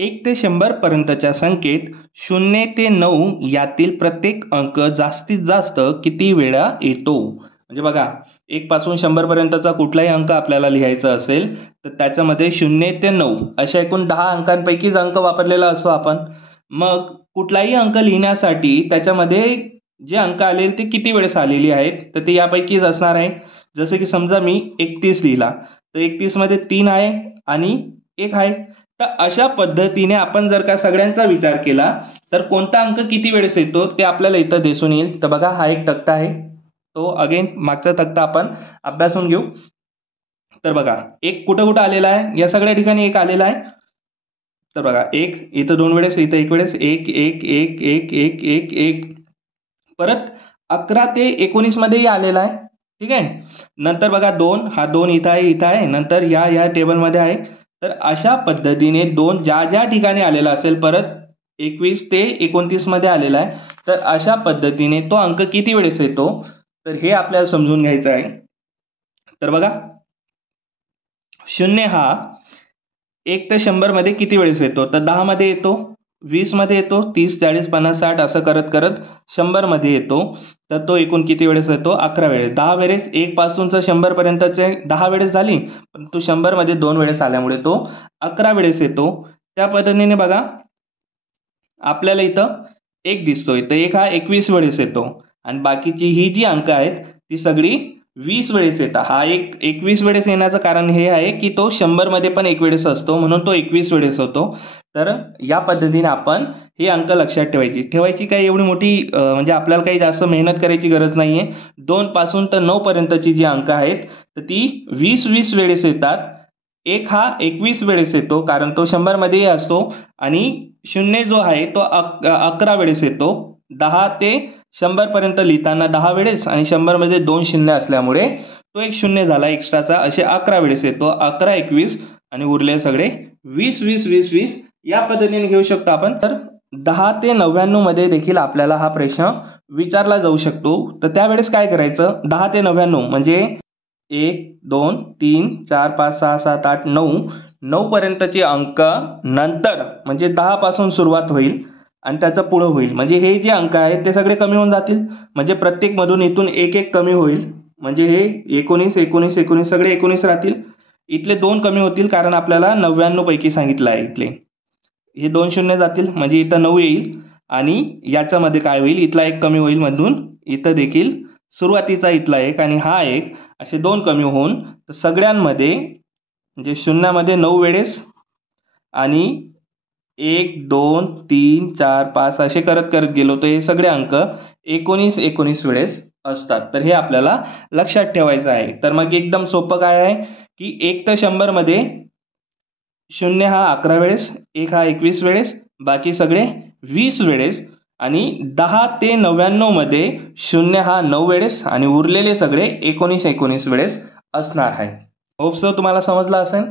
1 ते 100 पर्यंतच्या संख्येत 0 ते 9 यातील प्रत्येक अंक जास्तीत जास्त किती वेळा येतो? म्हणजे बघा, 1 पासून 100 पर्यंतचा कुठलाही अंक आपल्याला लिहायचा असेल तर त्याच्यामध्ये 0 ते 9 अशा एकूण 10 अंकांपैकीच अंक वापरलेला असतो आपण. मग कुठलाही अंक लिहिण्यासाठी त्याच्यामध्ये जे अंक आलेले ते किती वेळेस आलेली आहेत तर ते यापैकीच असणार आहे. जसं की समजा मी 31 लिहिला तर 31 मध्ये 3 आहे आणि 1 आहे. तर अशा पद्धतीने आपण जर का सगळ्यांचा विचार केला तर कोणता अंक किती वेळेस येतो ते आपल्याला इथं दिसून येईल. तर बघा, हा एक तक्ता आहे, तो अगेन मागचा तक्ता आपण अभ्यासून घेऊ. तर बघा, एक कुठं कुठं आलेला आहे, या सगळ्या ठिकाणी एक आलेला आहे. तर बघा, एक इथं 2 वेळेस, इथं 1 वेळेस, एक एक एक एक एक एक एक परत 11 ते 19 मध्येही आलेला आहे. ठीक आहे. नंतर बघा 2, हा 2 इथं आहे, इथं आहे, नंतर या टेबलमध्ये आहे. तर अशा पद्धतीने 2 ज्या ज्या ठिकाणी आलेला असेल, परत 21 ते 29 मध्ये आलेला आहे. तर अशा पद्धतीने तो अंक किती वेळेस येतो तर हे आपल्याला समजून घ्यायचं आहे. तर बघा, 0 हा 1 ते 100 मध्ये किती वेळेस येतो तर 10 मध्ये येतो, 20 मध्ये येतो, 30, 40, 50, 60 असं करत करत 100 मध्ये येतो. तर तो एकूण किती वेळेस येतो? 11 वेळेस. 10 वेळेस 1 पासूनचं 100 पर्यंतचे 10 वेळेस झाली, पण तो 100 मध्ये 2 वेळेस आल्यामुळे तो 11 वेळेस येतो. त्या पद्धतीने बघा, आपल्याला इथं एक दिसतोय तर 1 हा 21 वेळेस येतो आणि बाकीची ही जी अंक आहेत ती सगळी 20 वेळेस येतात. हा एक 21 वेळेस येण्याचं कारण हे आहे की तो 100 मध्ये पण 1 वेळेस असतो, म्हणून तो 21 वेळेस होतो. तर या पद्धतीने आपण हे अंक लक्षात ठेवायची काही एवढी मोठी म्हणजे आपल्याला काही जास्त मेहनत करायची गरज नाहीये. 2 पासून तर 9 पर्यंतची जी अंक आहेत तर ती 20 वेळेस येतात. 1 हा 21 वेळेस येतो कारण तो 100 मध्येही असतो आणि 0 जो आहे तो 11 वेळेस येतो. 10 ते 100 पर्यंत लिहिताना 10 वेळेस आणि 100 मध्ये 2 शून्य असल्यामुळे तो एक शून्य झाला एक्स्ट्राचा, असे 11 वेळेस येतो. 11, 21 आणि उरले सगळे 20 या पद्धतीने घेऊ शकतो आपण. तर 10 ते 99 मध्ये देखील आपल्याला हा प्रश्न विचारला जाऊ शकतो. तर त्यावेळेस काय करायचं, 10 ते 99 म्हणजे 1, 2, 3, 4, 5, 6, 7, 8, 9 पर्यंतचे अंक नंतर म्हणजे 10 पासून सुरुवात होईल आणि त्याचं पुढं होईल. म्हणजे हे जे अंक आहेत ते सगळे कमी होऊन जातील. म्हणजे प्रत्येक मधून इथून एक एक कमी होईल. म्हणजे हे 19, 19, 19 सगळे 19 राहतील. इथले 2 कमी होतील कारण आपल्याला 99 पैकी सांगितलं आहे. इथले हे 2 शून्य जातील म्हणजे इथं 9 येईल आणि याच्यामध्ये काय होईल, इथला एक कमी होईल मधून, इथं देखील सुरुवातीचा इथला एक आणि हा एक असे 2 कमी होऊन सगळ्यांमध्ये म्हणजे शून्यामध्ये 9 वेळेस आणि 1, 2, 3, 4, 5 असे करत करत गेलो तर हे सगळे अंक 19 वेळेस असतात. तर हे आपल्याला लक्षात ठेवायचं आहे. तर मग एकदम सोपं काय आहे की 1 ते 100 मध्ये 0 हा 11 वेळेस, 1 हा 21 वेळेस, बाकी सगळे 20 वेळेस आणि 10 ते 99 मध्ये 0 हा 9 वेळेस आणि उरलेले सगळे 19 वेळेस असणार आहे. होप सो तुम्हाला समजलं असेल.